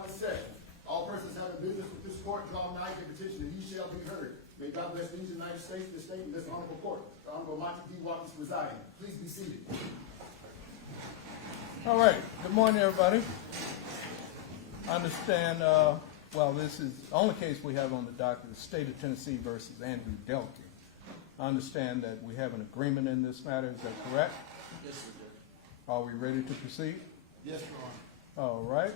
on the session. All persons having business with this court, draw nigh to petition, and ye shall be heard. May God bless these United States, this state, and this honorable court. The Honorable Monte Watkins presiding. Please be seated. All right. Good morning, everybody. I understand, well, this is the only case we have on the docket, the State of Tennessee versus Andrew Delke. I understand that we have an agreement in this matter. Is that correct? Yes, sir, Judge. Are we ready to proceed? Yes, Your Honor. All right.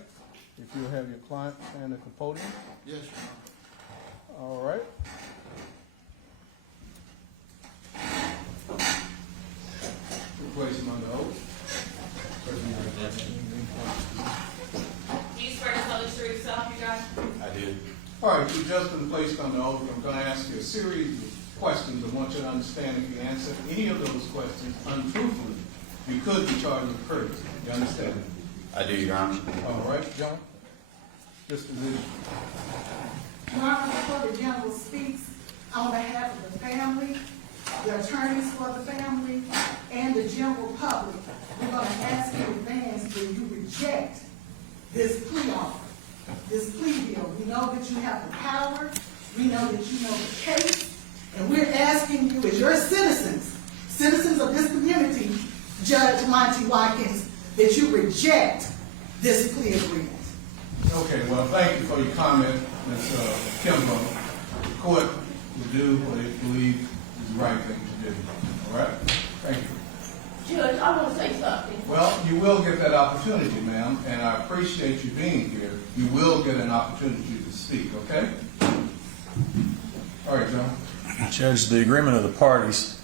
If you'll have your client stand at the podium. Yes, Your Honor. All right. We'll place him under oath. Do you swear to tell the truth, yourself, you guys? I did. All right, you've just been placed under oath. I'm going to ask you a series of questions. I want you to understand if you answer any of those questions untruthfully, you could be charged with perjury. You understand? I do, Your Honor. All right, John. Disposition. Your Honor, before the general speaks, on behalf of the family, the attorneys for the family, and the general public, we're going to ask in advance that you reject this plea offer, this plea deal. We know that you have the power, we know that you know the case, and we're asking you as your citizens, citizens of this community, Judge Monte Watkins, that you reject this plea agreement. Okay, well, thank you for your comment, Ms. Kimball. The court will do what it believes is the right thing to do. All right? Thank you. Judge, I want to say something. Well, you will get that opportunity, ma'am, and I appreciate you being here. You will get an opportunity to speak, okay? All right, John. Judge, the agreement of the parties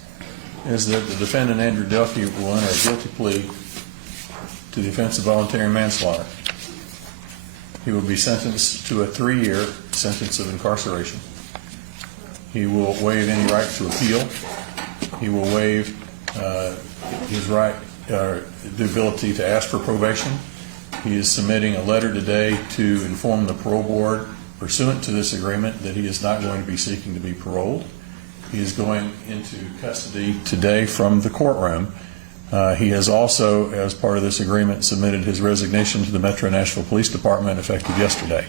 is that the defendant, Andrew Delke, will enter a guilty plea to the offense of voluntary manslaughter. He will be sentenced to a 3-year sentence of incarceration. He will waive any right to appeal. He will waive his right, the ability to ask for probation. He is submitting a letter today to inform the parole board pursuant to this agreement that he is not going to be seeking to be paroled. He is going into custody today from the courtroom. He has also, as part of this agreement, submitted his resignation to the Metro Nashville Police Department effective yesterday.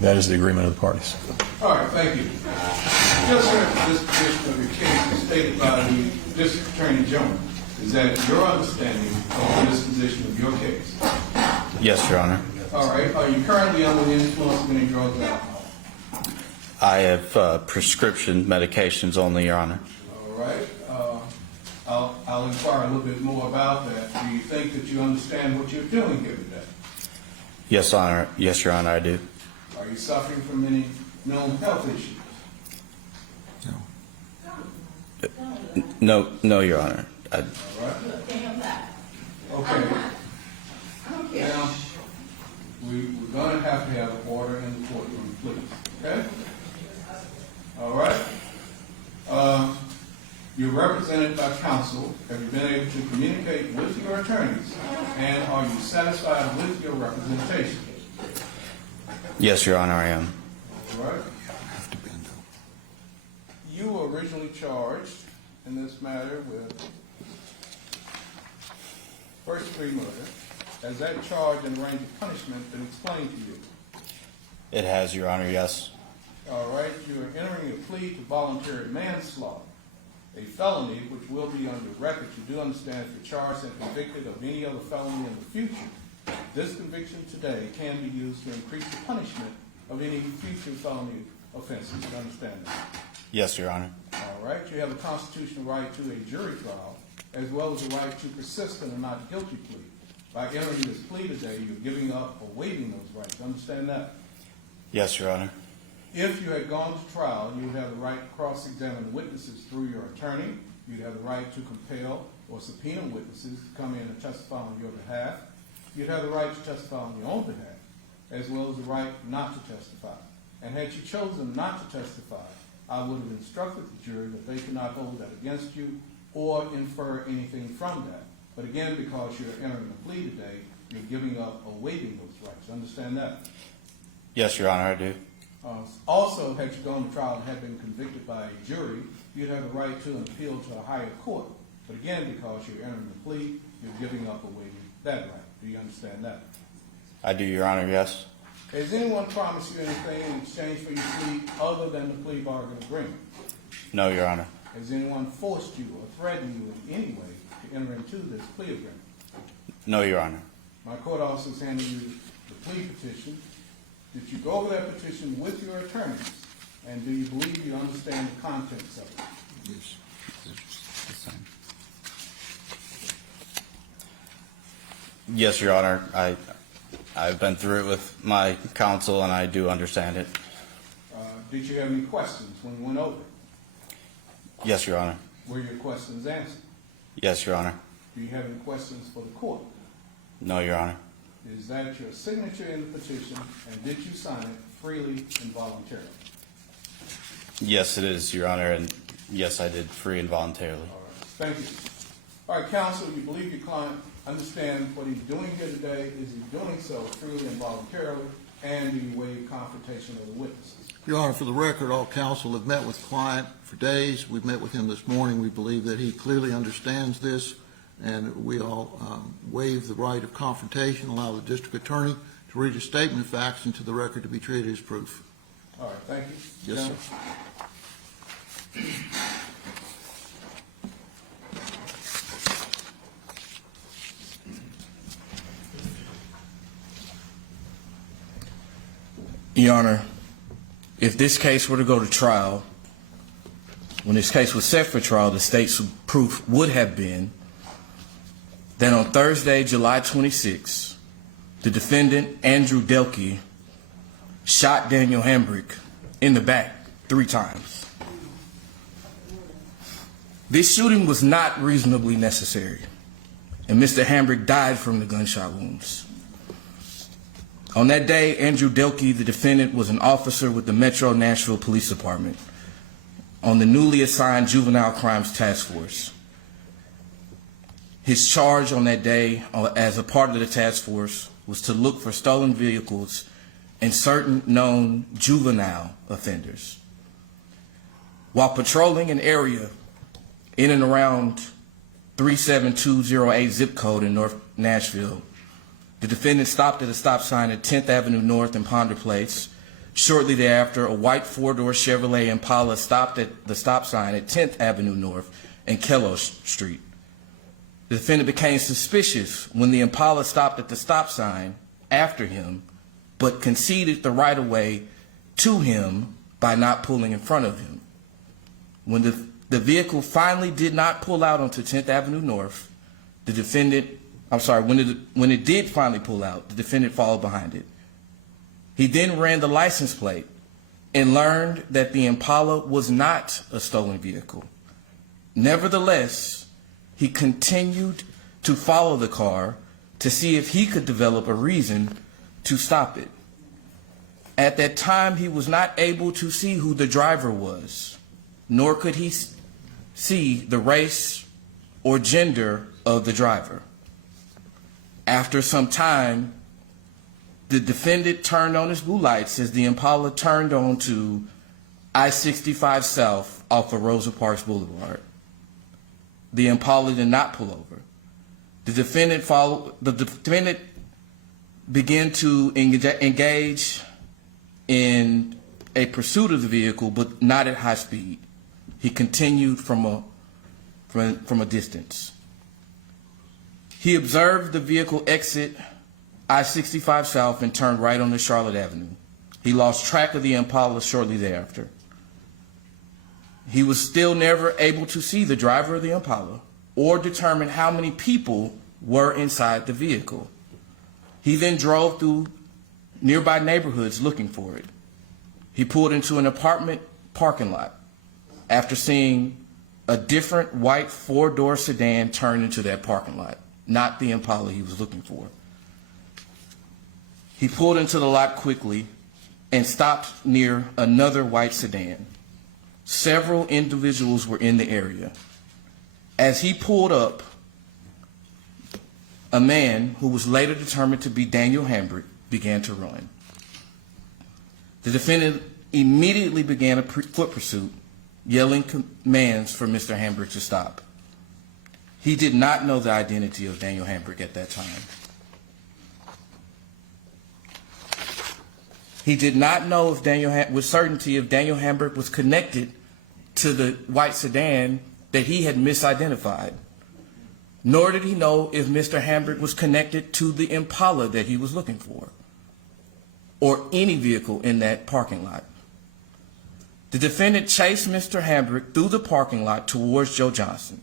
That is the agreement of the parties. All right, thank you. Just heard this position of your case was stated by the District Attorney General. Is that your understanding of the disposition of your case? Yes, Your Honor. All right. Are you currently under the influence of any drugs or alcohol? I have prescription medications only, Your Honor. All right. I'll inquire a little bit more about that. Do you think that you understand what you're doing here today? Yes, Honor. Yes, Your Honor, I do. Are you suffering from any known health issues? No, Your Honor. All right. Damn that. Okay. Okay. Now, we're going to have order in the courtroom, please. Okay? All right. You're represented by counsel. Have you been able to communicate with your attorneys? And are you satisfied with your representation? Yes, Your Honor, I am. All right. You were originally charged in this matter with first-degree murder. Has that charge and range of punishment been explained to you? It has, Your Honor, yes. All right. You are entering a plea to voluntary manslaughter, a felony which will be on your record. You do understand if you're charged and convicted of any other felony in the future, this conviction today can be used to increase the punishment of any future felony offenses. You understand that? Yes, Your Honor. All right. You have a constitutional right to a jury trial, as well as a right to persist in a not guilty plea. By entering this plea today, you're giving up or waiving those rights. Understand that? Yes, Your Honor. If you had gone to trial, you would have the right to cross-examine witnesses through your attorney. You'd have the right to compel or subpoena witnesses to come in and testify on your behalf. You'd have the right to testify on your own behalf, as well as the right not to testify. And had you chosen not to testify, I would have instructed the jury that they could not hold that against you or infer anything from that. But again, because you're entering a plea today, you're giving up or waiving those rights. Understand that? Yes, Your Honor, I do. Also, had you gone to trial and had been convicted by a jury, you'd have the right to an appeal to a higher court. But again, because you're entering the plea, you're giving up or waiving that right. Do you understand that? I do, Your Honor, yes. Has anyone promised you anything in exchange for your plea other than the plea bargain agreement? No, Your Honor. Has anyone forced you or threatened you in any way to enter into this plea agreement? No, Your Honor. My court officers handed you the plea petition. Did you go over that petition with your attorneys? And do you believe you understand the contents of it? Yes, Your Honor. I've been through it with my counsel, and I do understand it. Did you have any questions when you went over it? Yes, Your Honor. Were your questions answered? Yes, Your Honor. Do you have any questions for the court? No, Your Honor. Is that your signature in the petition, and did you sign it freely and voluntarily? Yes, it is, Your Honor, and yes, I did free and voluntarily. All right. Thank you. All right, counsel, you believe your client understands what he's doing here today? Is he doing so freely and voluntarily, and do you waive confrontation of the witnesses? Your Honor, for the record, all counsel have met with the client for days. We've met with him this morning. We believe that he clearly understands this, and we all waive the right of confrontation, allow the district attorney to read a statement of facts into the record to be treated as proof. All right, thank you. Yes, sir. Your Honor, if this case were to go to trial, when this case was set for trial, the state's proof would have been that on Thursday, July 26, the defendant, Andrew Delke, shot Daniel Hambrick in the back 3 times. This shooting was not reasonably necessary, and Mr. Hambrick died from the gunshot wounds. On that day, Andrew Delke, the defendant, was an officer with the Metro Nashville Police Department on the newly assigned Juvenile Crimes Task Force. His charge on that day, as a part of the task force, was to look for stolen vehicles and certain known juvenile offenders. While patrolling an area in and around 37208 zip code in North Nashville, the defendant stopped at a stop sign at 10th Avenue North and Ponder Place. Shortly thereafter, a white 4-door Chevrolet Impala stopped at the stop sign at 10th Avenue North and Kellow Street. The defendant became suspicious when the Impala stopped at the stop sign after him, but conceded the right-of-way to him by not pulling in front of him. When the vehicle finally did not pull out onto 10th Avenue North, the defendant, when it did finally pull out, the defendant followed behind it. He then ran the license plate and learned that the Impala was not a stolen vehicle. Nevertheless, he continued to follow the car to see if he could develop a reason to stop it. At that time, he was not able to see who the driver was, nor could he see the race or gender of the driver. After some time, the defendant turned on his blue lights as the Impala turned onto I-65 South off of Rosa Parks Boulevard. The Impala did not pull over. The defendant began to engage in a pursuit of the vehicle, but not at high speed. He continued from a distance. He observed the vehicle exit I-65 South and turned right onto Charlotte Avenue. He lost track of the Impala shortly thereafter. He was still never able to see the driver of the Impala or determine how many people were inside the vehicle. He then drove through nearby neighborhoods looking for it. He pulled into an apartment parking lot after seeing a different white 4-door sedan turn into that parking lot, not the Impala he was looking for. He pulled into the lot quickly and stopped near another white sedan. Several individuals were in the area. As he pulled up, a man who was later determined to be Daniel Hambrick began to run. The defendant immediately began a foot pursuit, yelling commands for Mr. Hambrick to stop. He did not know the identity of Daniel Hambrick at that time. He did not know if with certainty if Daniel Hambrick was connected to the white sedan that he had misidentified. Nor did he know if Mr. Hambrick was connected to the Impala that he was looking for, or any vehicle in that parking lot. The defendant chased Mr. Hambrick through the parking lot towards Joe Johnson.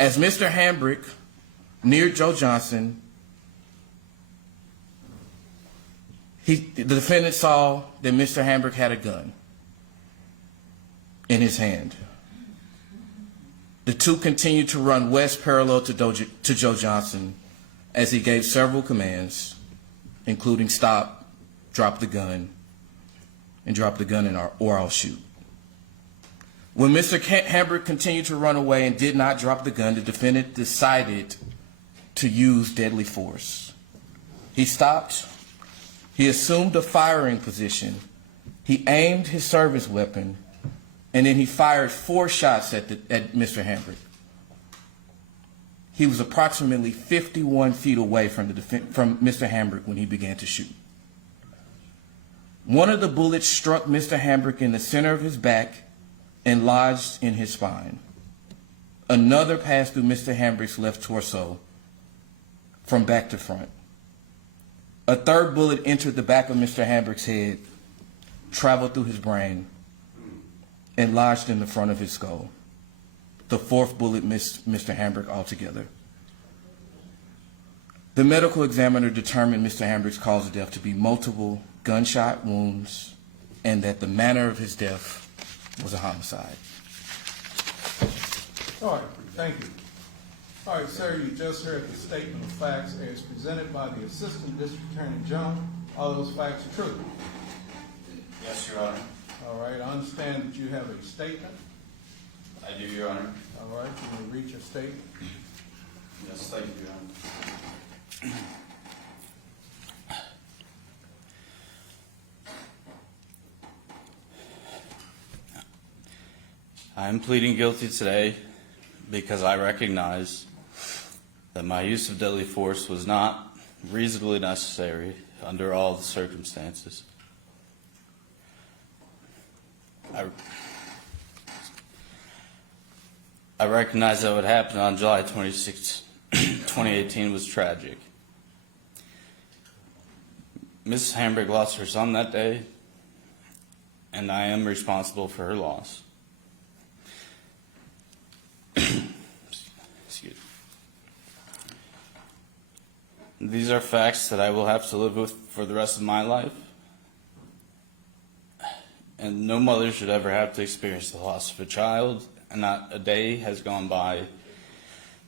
As Mr. Hambrick neared Joe Johnson, the defendant saw that Mr. Hambrick had a gun in his hand. The two continued to run west parallel to Joe Johnson as he gave several commands, including stop, drop the gun, and drop the gun or I'll shoot. When Mr. Hambrick continued to run away and did not drop the gun, the defendant decided to use deadly force. He stopped, he assumed a firing position, he aimed his service weapon, and then he fired 4 shots at Mr. Hambrick. He was approximately 51 feet away from Mr. Hambrick when he began to shoot. One of the bullets struck Mr. Hambrick in the center of his back and lodged in his spine. Another passed through Mr. Hambrick's left torso from back to front. A third bullet entered the back of Mr. Hambrick's head, traveled through his brain, and lodged in the front of his skull. The 4th bullet missed Mr. Hambrick altogether. The medical examiner determined Mr. Hambrick's cause of death to be multiple gunshot wounds and that the manner of his death was a homicide. All right, thank you. All right, sir, you just heard the statement of facts as presented by the Assistant District Attorney General. All those facts are true. Yes, Your Honor. All right, I understand that you have a statement. I do, Your Honor. All right, you may read your statement. Yes, thank you, Your Honor. I am pleading guilty today because I recognize that my use of deadly force was not reasonably necessary under all the circumstances. I recognize that what happened on July 26, 2018 was tragic. Mrs. Hambrick lost her son that day, and I am responsible for her loss. Excuse me. These are facts that I will have to live with for the rest of my life. And no mother should ever have to experience the loss of a child, and not a day has gone by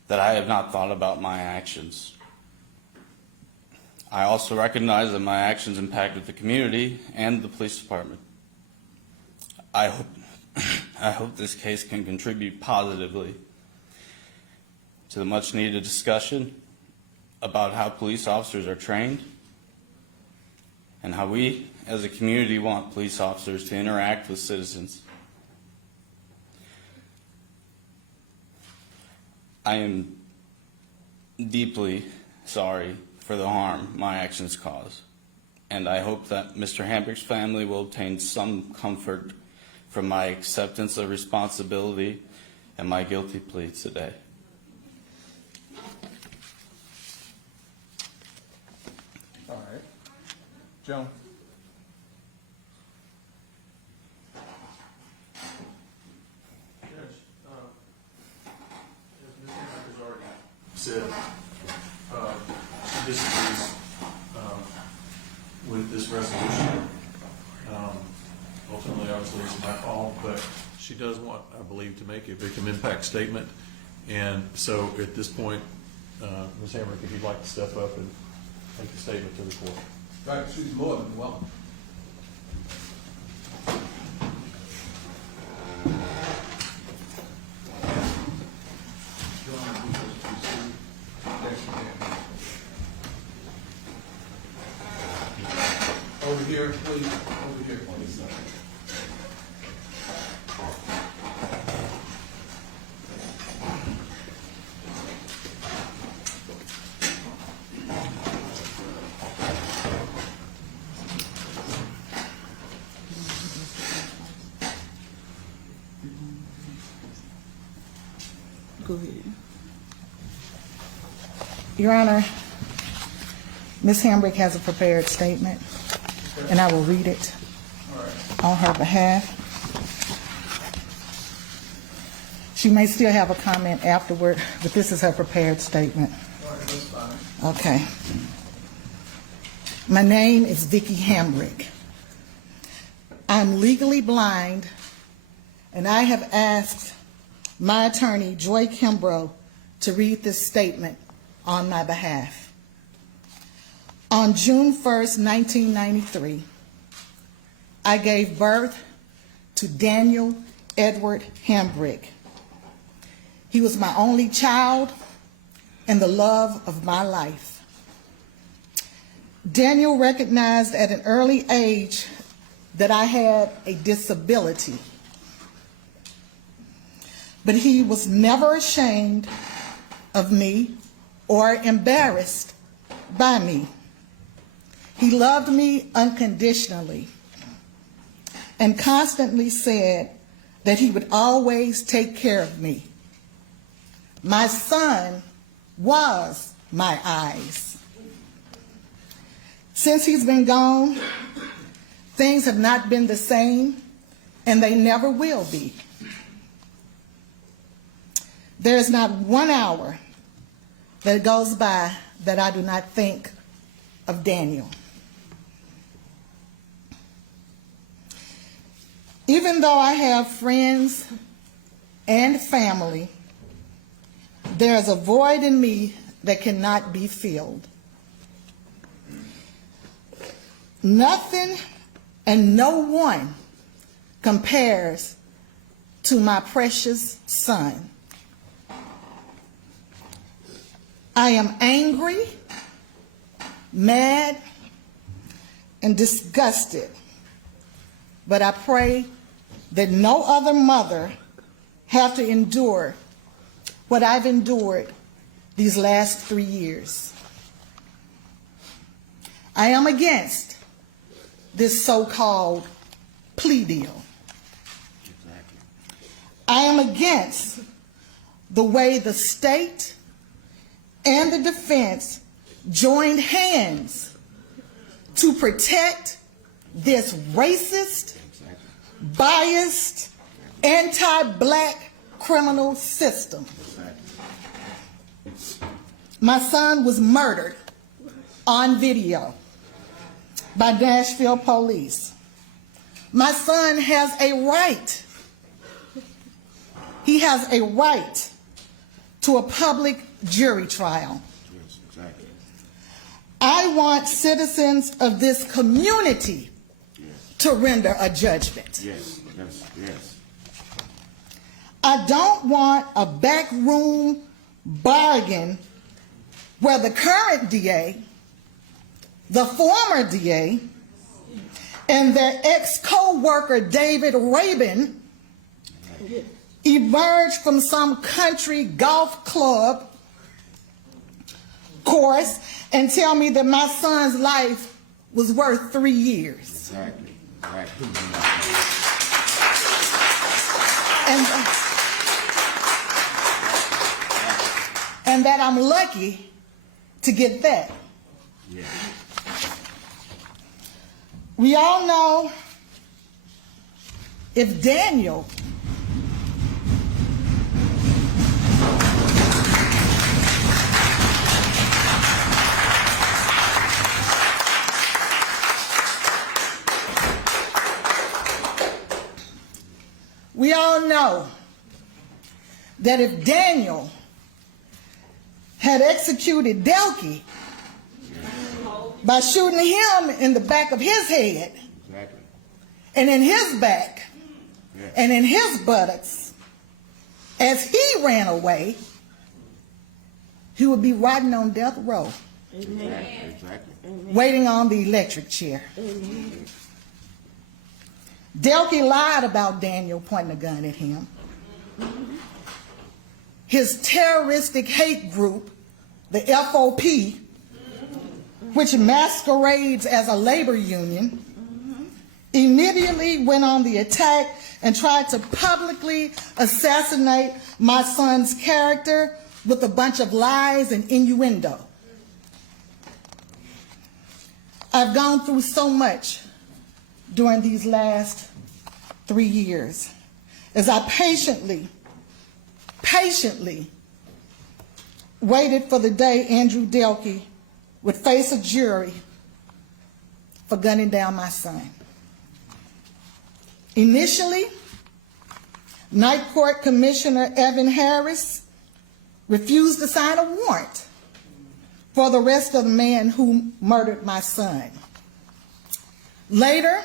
that I have not thought about my actions. I also recognize that my actions impacted the community and the police department. I hope this case can contribute positively to the much-needed discussion about how police officers are trained and how we, as a community, want police officers to interact with citizens. I am deeply sorry for the harm my actions cause, and I hope that Mr. Hambrick's family will obtain some comfort from my acceptance of responsibility and my guilty plea today. All right. Joan. Said she disagrees with this resolution. Ultimately, obviously, it's my fault, but she does want, I believe, to make a victim impact statement. And so at this point, Ms. Hambrick, if you'd like to step up and make a statement to the court. Right, she's more than welcome. Over here, please. Over here, please. Go ahead. Your Honor, Ms. Hambrick has a prepared statement, and I will read it on her behalf. She may still have a comment afterward, but this is her prepared statement. All right, that's fine. Okay. My name is Vicki Hambrick. I'm legally blind, and I have asked my attorney, Joy Kimbrough, to read this statement on my behalf. On June 1st, 1993, I gave birth to Daniel Edward Hambrick. He was my only child and the love of my life. Daniel recognized at an early age that I had a disability, but he was never ashamed of me or embarrassed by me. He loved me unconditionally and constantly said that he would always take care of me. My son was my eyes. Since he's been gone, things have not been the same, and they never will be. There is not 1 hour that goes by that I do not think of Daniel. Even though I have friends and family, there is a void in me that cannot be filled. Nothing and no one compares to my precious son. I am angry, mad, and disgusted, but I pray that no other mother have to endure what I've endured these last 3 years. I am against this so-called plea deal. I am against the way the state and the defense joined hands to protect this racist, biased, anti-black criminal system. My son was murdered on video by Nashville police. My son has a right. He has a right to a public jury trial. Yes, exactly. I want citizens of this community to render a judgment. Yes, yes, yes. I don't want a backroom bargain where the current DA, the former DA, and their ex-co-worker David Rabin emerge from some country golf club course and tell me that my son's life was worth 3 years. Exactly. Right. And that I'm lucky to get that. Yeah. We all know if Daniel that if Daniel had executed Delke by shooting him in the back of his head, Exactly. and in his back, and in his buttocks, as he ran away, he would be rotting on death row, Exactly. waiting on the electric chair. Delke lied about Daniel pointing a gun at him. His terroristic hate group, the FOP, which masquerades as a labor union, immediately went on the attack and tried to publicly assassinate my son's character with a bunch of lies and innuendo. I've gone through so much during these last 3 years as I patiently waited for the day Andrew Delke would face a jury for gunning down my son. Initially, Night Court Commissioner Evan Harris refused to sign a warrant for the arrest of the man who murdered my son. Later,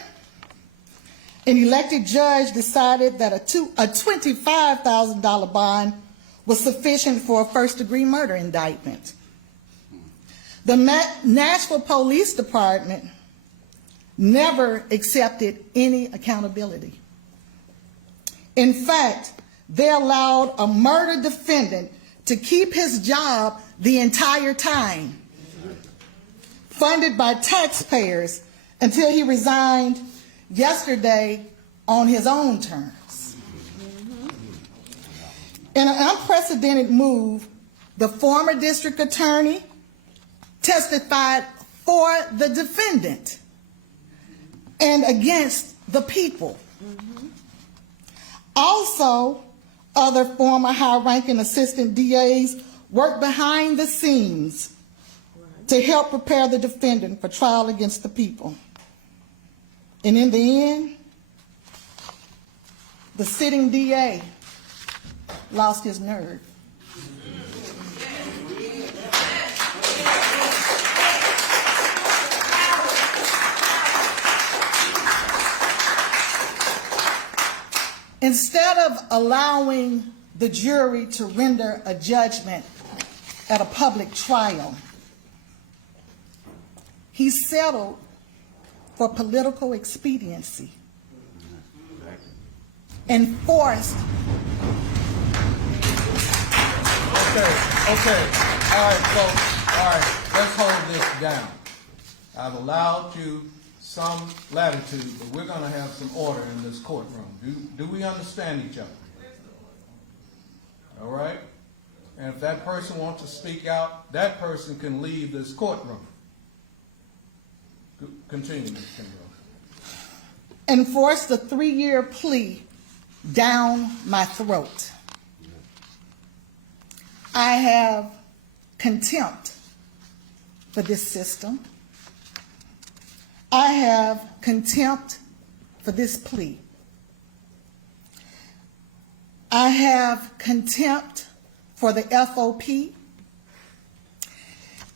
an elected judge decided that a $25,000 bond was sufficient for a first-degree murder indictment. The Nashville Police Department never accepted any accountability. In fact, they allowed a murder defendant to keep his job the entire time, funded by taxpayers, until he resigned yesterday on his own terms. In an unprecedented move, the former district attorney testified for the defendant and against the people. Also, other former high-ranking assistant DAs worked behind the scenes to help prepare the defendant for trial against the people. And in the end, the sitting DA lost his nerve. Instead of allowing the jury to render a judgment at a public trial, he settled for political expediency and forced. Okay. All right, folks. All right, let's hold this down. I've allowed you some latitude, but we're going to have some order in this courtroom. Do we understand each other? All right? And if that person wants to speak out, that person can leave this courtroom. Continue, Ms. Kimbrough. Enforced a 3-year plea down my throat. I have contempt for this system. I have contempt for this plea. I have contempt for the FOP.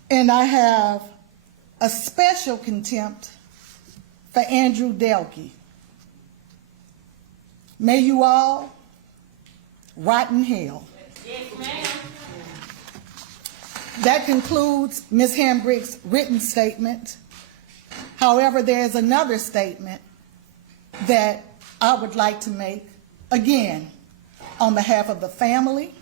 And I have a special contempt for Andrew Delke. May you all rot in hell. Yes, ma'am. That concludes Ms. Hambrick's written statement. However, there is another statement that I would like to make, again, on behalf of the family,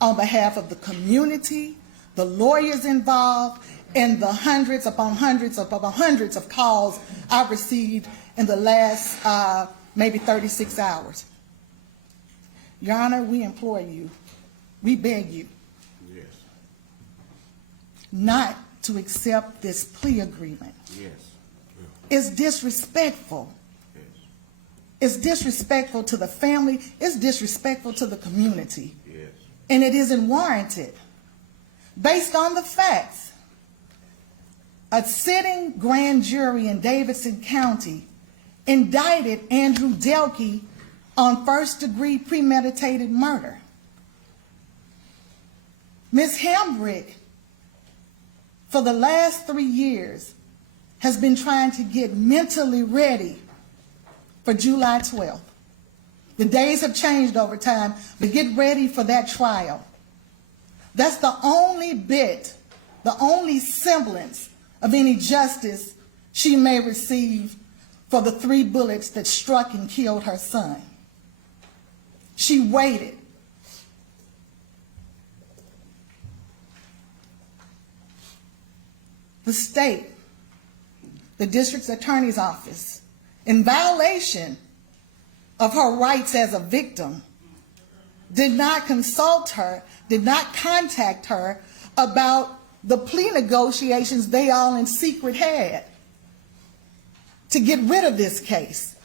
on behalf of the community, the lawyers involved, and the hundreds upon hundreds of calls I've received in the last maybe 36 hours. Your Honor, we implore you, we beg you, not to accept this plea agreement. It's disrespectful. It's disrespectful to the family. It's disrespectful to the community. And it isn't warranted. Based on the facts, a sitting grand jury in Davidson County indicted Andrew Delke on first-degree premeditated murder. Ms. Hambrick, for the last 3 years, has been trying to get mentally ready for July 12th. The days have changed over time, but get ready for that trial. That's the only bit, the only semblance of any justice she may receive for the 3 bullets that struck and killed her son. She waited. The state, the district attorney's office, in violation of her rights as a victim, did not consult her, did not contact her about the plea negotiations they all in secret had to get rid of this case,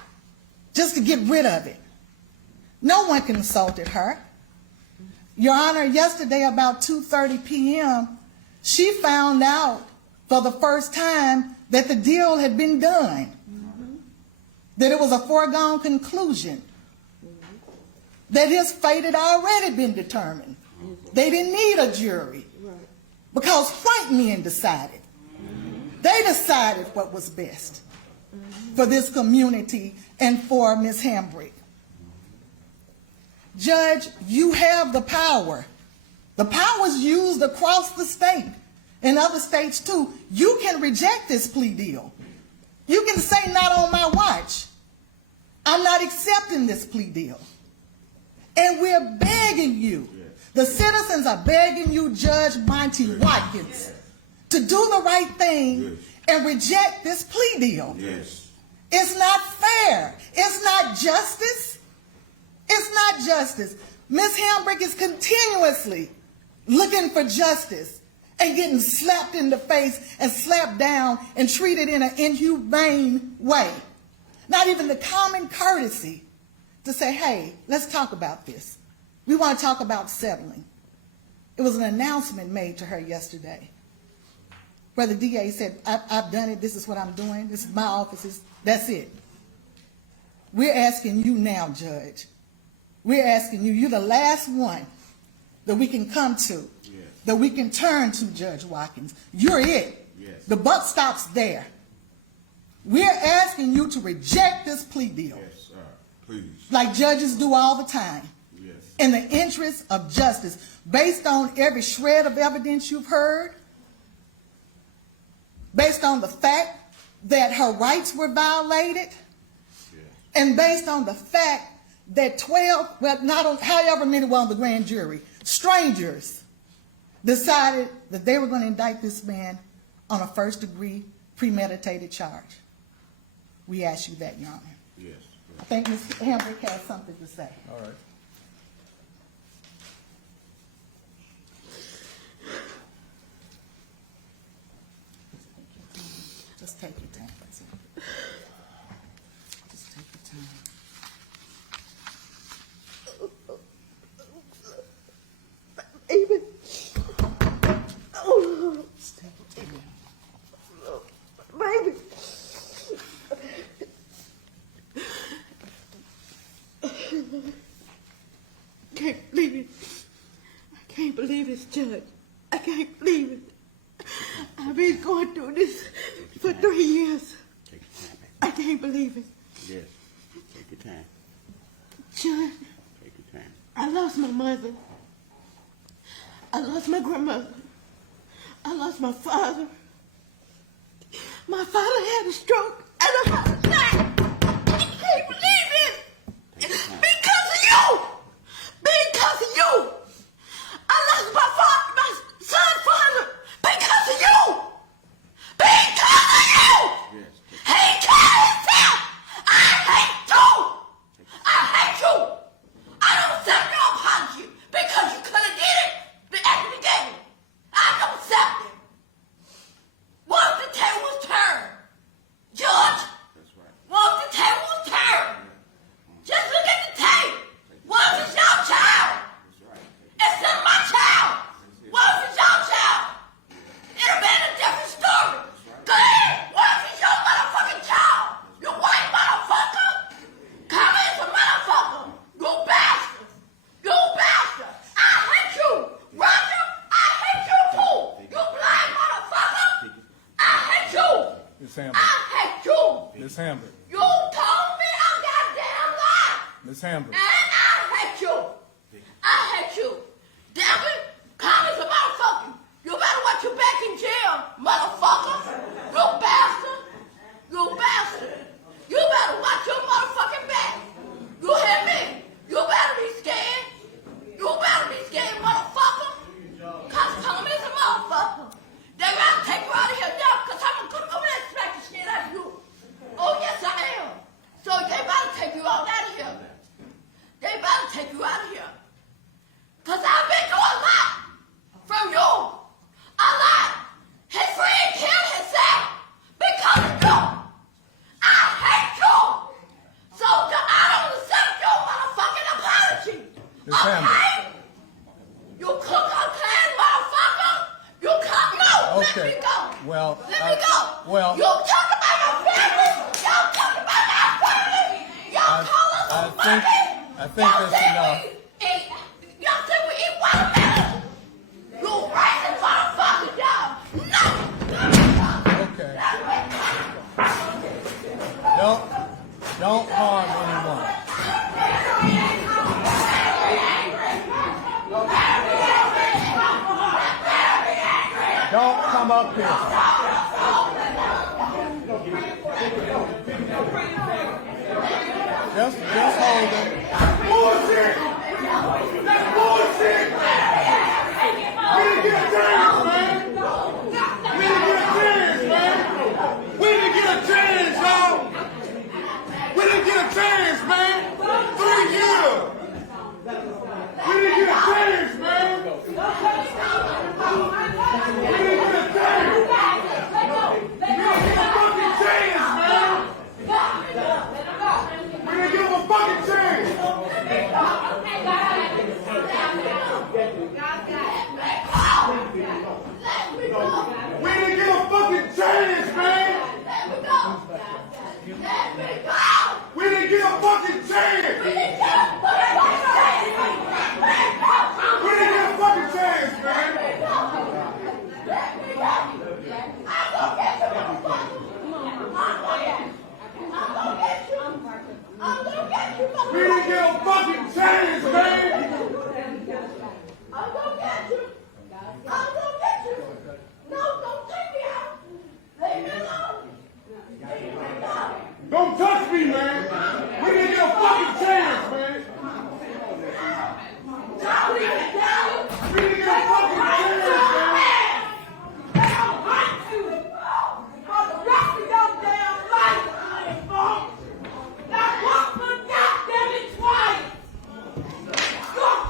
just to get rid of it. No one consulted her. Your Honor, yesterday about 2:30 p.m., she found out for the first time that the deal had been done, that it was a foregone conclusion, that his fate had already been determined. They didn't need a jury because white men decided. They decided what was best for this community and for Ms. Hambrick. Judge, you have the power. The power is used across the state, in other states too. You can reject this plea deal. You can say, not on my watch. I'm not accepting this plea deal. And we're begging you, the citizens are begging you, Judge Monte Watkins, to do the right thing and reject this plea deal. It's not fair. It's not justice. It's not justice. Ms. Hambrick is continuously looking for justice and getting slapped in the face and slapped down and treated in an inhumane way. Not even the common courtesy to say, hey, let's talk about this. We want to talk about settling. It was an announcement made to her yesterday where the DA said, I've done it. This is what I'm doing. This is my office. That's it. We're asking you now, Judge. We're asking you, you're the last one that we can come to, that we can turn to, Judge Watkins. You're it. The buck stops there. We're asking you to reject this plea deal. Please. Like judges do all the time. In the interest of justice, based on every shred of evidence you've heard, based on the fact that her rights were violated, and based on the fact that 12, well, not on, however many were on the grand jury, strangers decided that they were going to indict this man on a first-degree premeditated charge. We ask you that, Your Honor. I think Ms. Hambrick has something to say. All right. Just take your time. Just take your time. Even. Oh, Just take your time. baby. Can't believe it. I can't believe this, Judge. I can't believe it. I've been going through this for 3 years. Take your time, baby. I can't believe it. Yes. Take your time. Judge, Take your time. I lost my mother. I lost my grandmother. I lost my father. My father had a stroke and a heart attack. I can't believe it. Because of you. Because of you. I lost my father, my son's father. Because of you. Because of you. He killed himself. I hate you. I hate you. I don't accept no apology because you could have did it at the beginning. I don't accept it. What if the tables turn? George? That's right. What if the tables turn? Just look at the tape. What if it's your child? That's right. It's not my child. What if it's your child? It'll be a different story. Go ahead. What if it's your motherfucking child? You white motherfucker. Come in, some motherfucker. You bastard. You bastard. I hate you. Roger, I hate you too. You blind motherfucker. I hate you. Ms. I Hambrick. hate you. Ms. Hambrick. You told me a goddamn lie. Ms. Hambrick. And I hate you. I hate you. Damn it. Call me some motherfucker. You better watch your back in jail, motherfucker. You bastard. You bastard. You better watch your motherfucking back. You hear me? You better be scared. You better be scared, motherfucker. Cause call me some motherfucker. They gotta take you out of here now, cause I'm gonna go over there and smack the shit out of you. Oh yes I am. Ms. Hambrick. You cook cocaine, motherfucker! You cook, no! Okay. Let me go! Well, Let me go! well, You talk about my family! Y'all talk about my family! Y'all call us a I think that's enough. Y'all say we eat watermelon! You racist motherfucker, y'all! No! Okay. Don't harm anyone. Don't come up here. Just hold it. Bullshit! That's bullshit! We didn't get a chance, man! We didn't get a chance, man! We didn't get a chance, y'all! We didn't get a chance, man! 3 years! We didn't get a chance, man! We didn't get a chance! We didn't get a fucking chance, man! We didn't give him a fucking chance! We didn't give a fucking chance, man! We didn't get a fucking chance! We didn't get a fucking chance, man! We didn't get a fucking chance, man! I'm gonna get you! I'm gonna get you! No, don't take me out! Leave me alone! Leave me alone! Don't touch me, man! We didn't get a fucking chance, man! Don't leave me down! We didn't get a fucking chance, man! They don't want you! For the rest of your damn life, motherfucker! Now walk my goddamn it twice! You're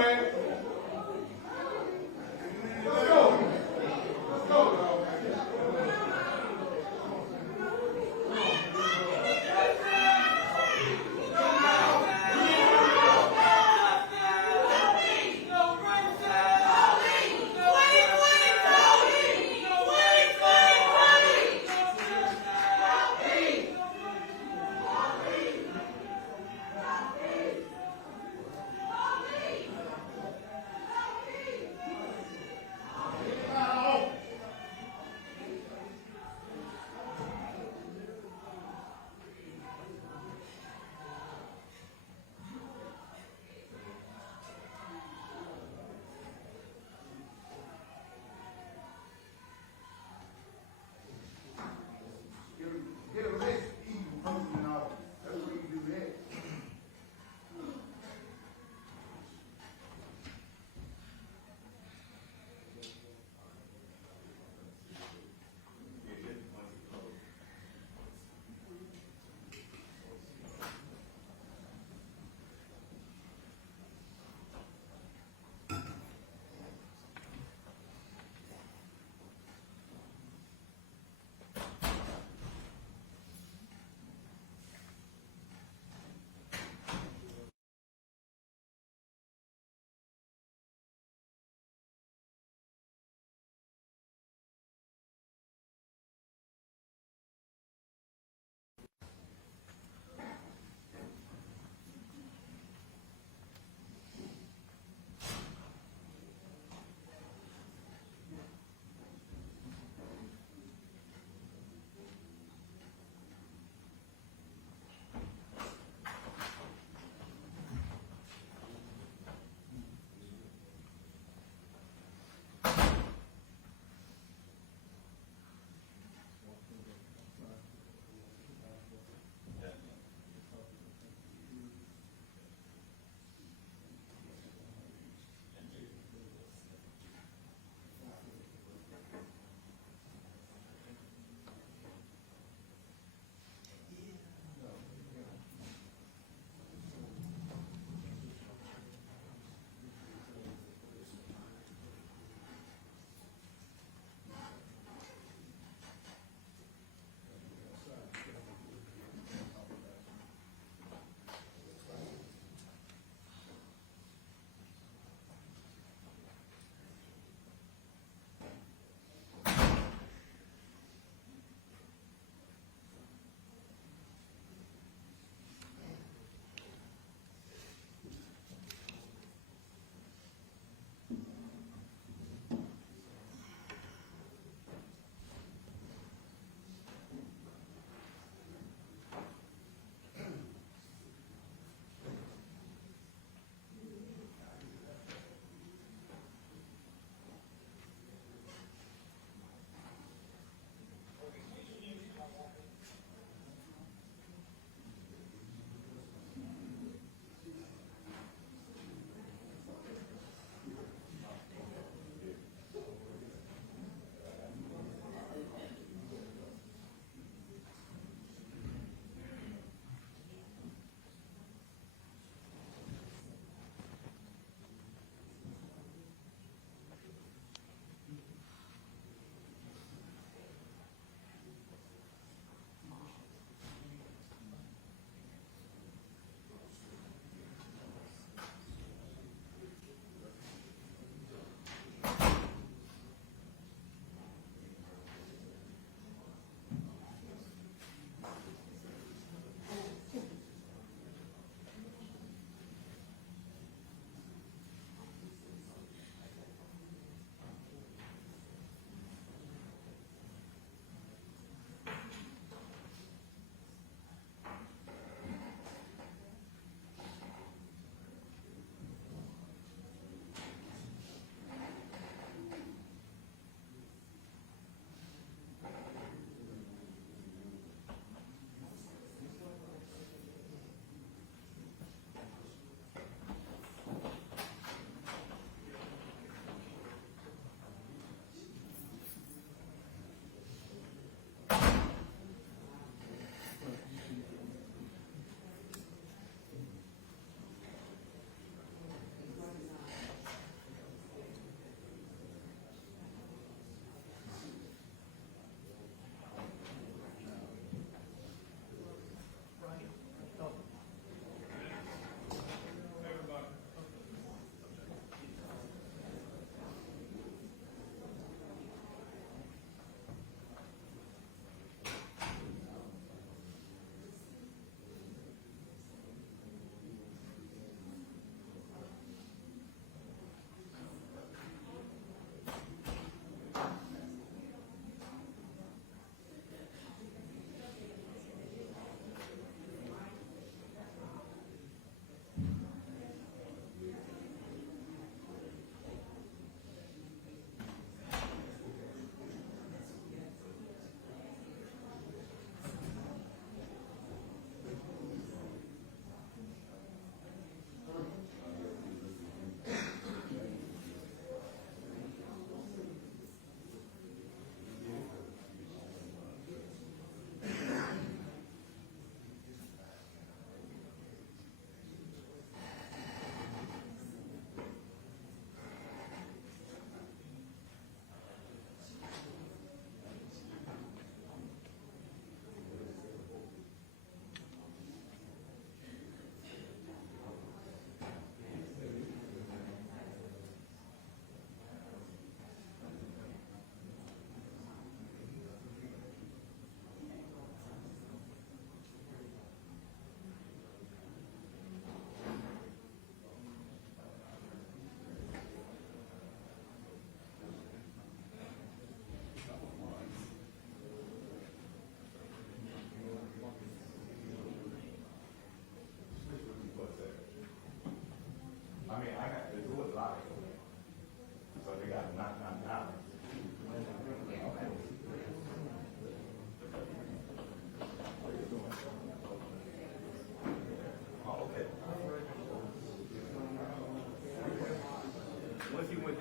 man. Let's go. Let's go, dog.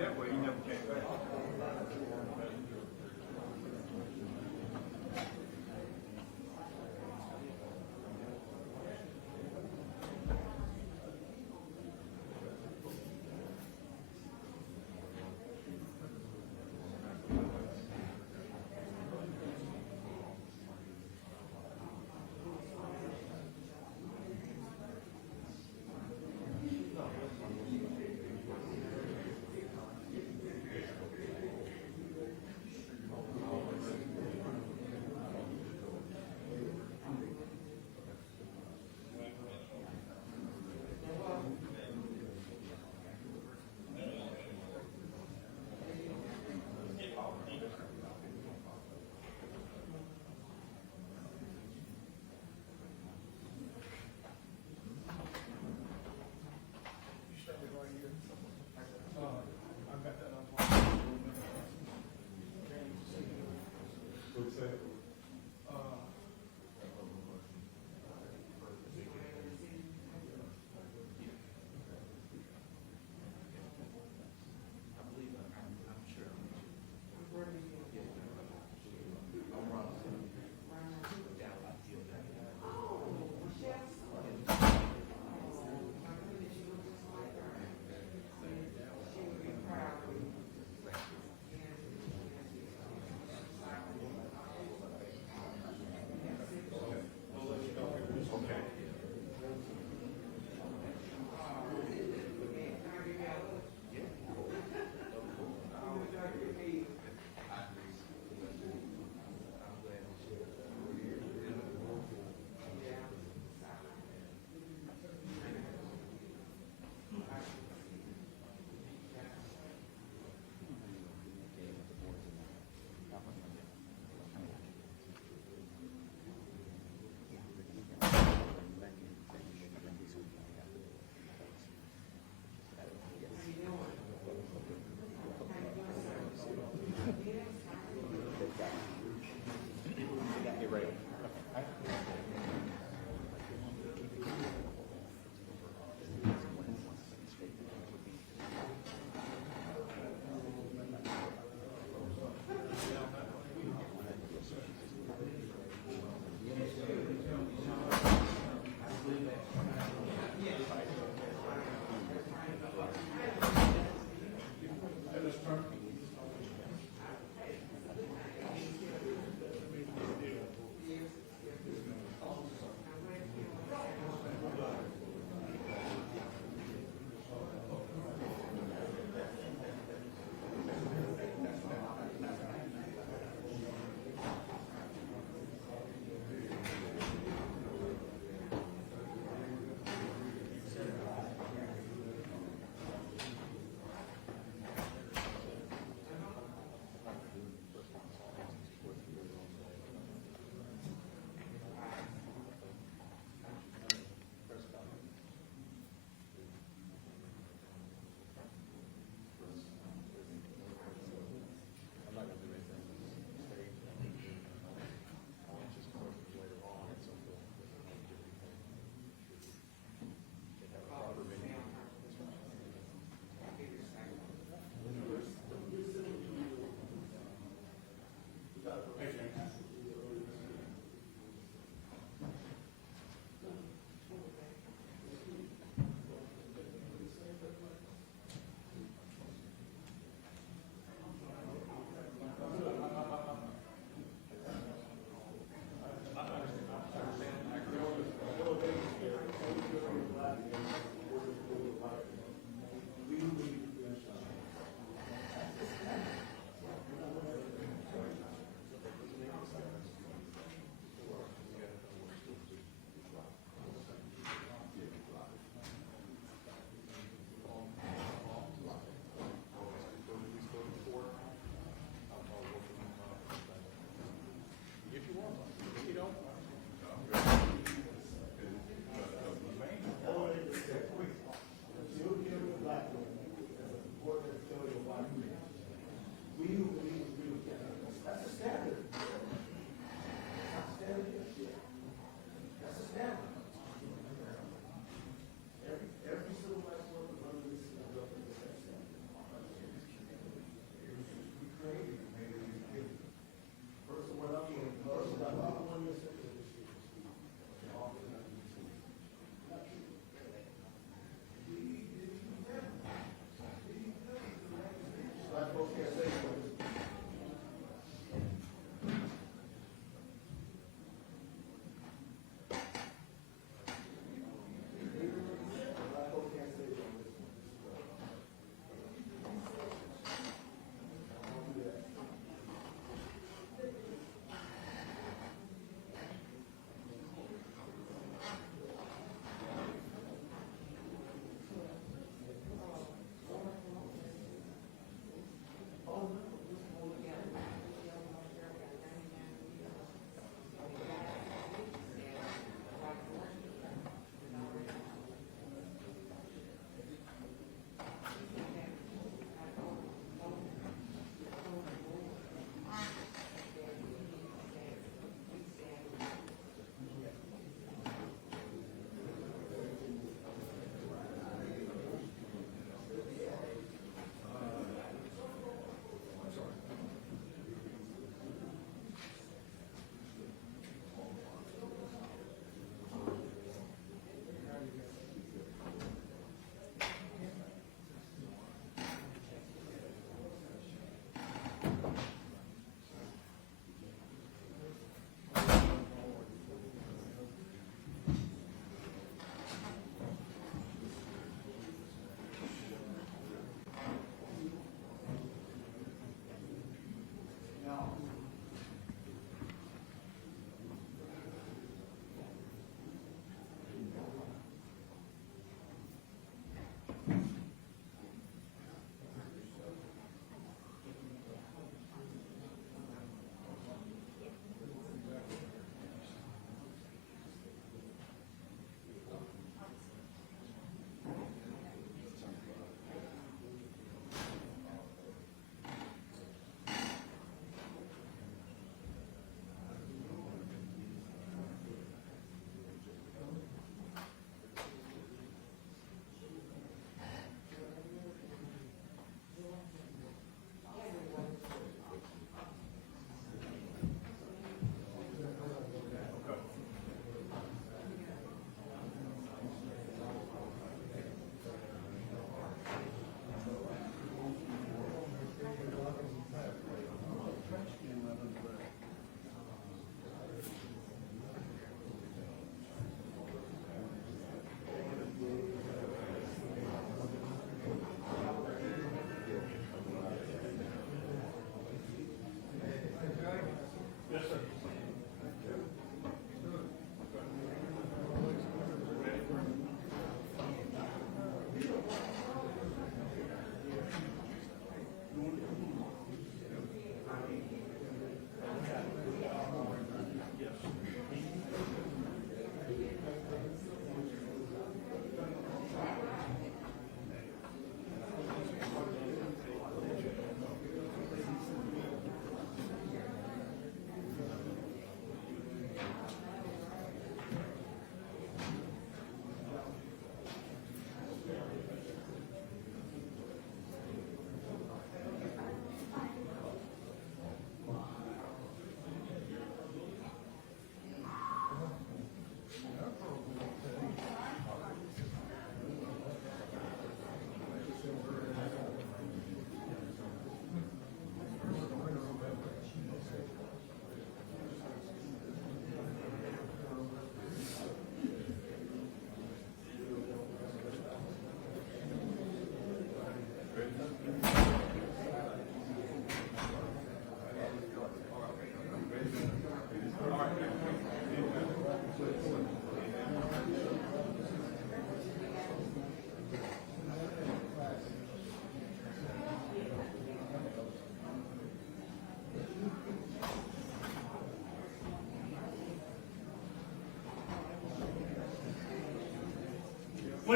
that way, he never came back.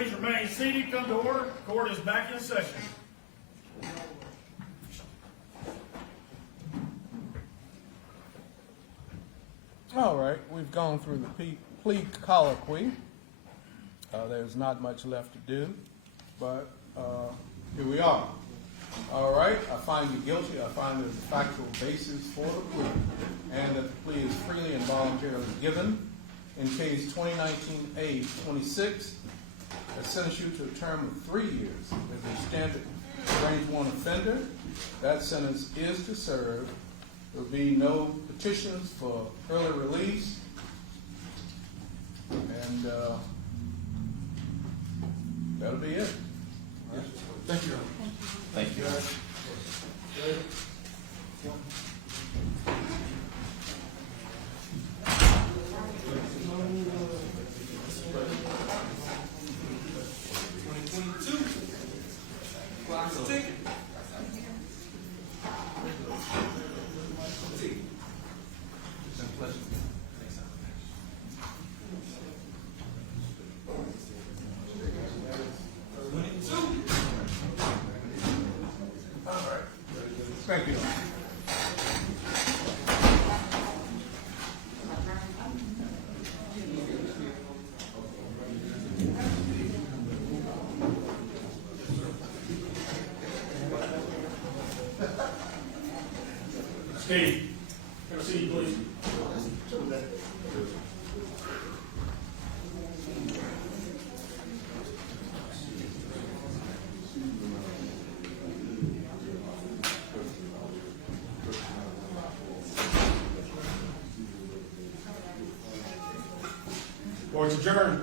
please remain seated. Come to order. Court is back in session. All right, we've gone through the plea colloquy. There's not much left to do, but here we are. All right, I find you guilty. I find there's a factual basis for the plea, and that the plea is freely and voluntarily given. In case 2019-A-26, I sentence you to a term of 3 years as a standard range 1 offender. That sentence is to serve. There will be no petitions for early release, and that'll be it. All right. Thank you. Thank you. Thank you. Steve, can I see you, please? Court's adjourned.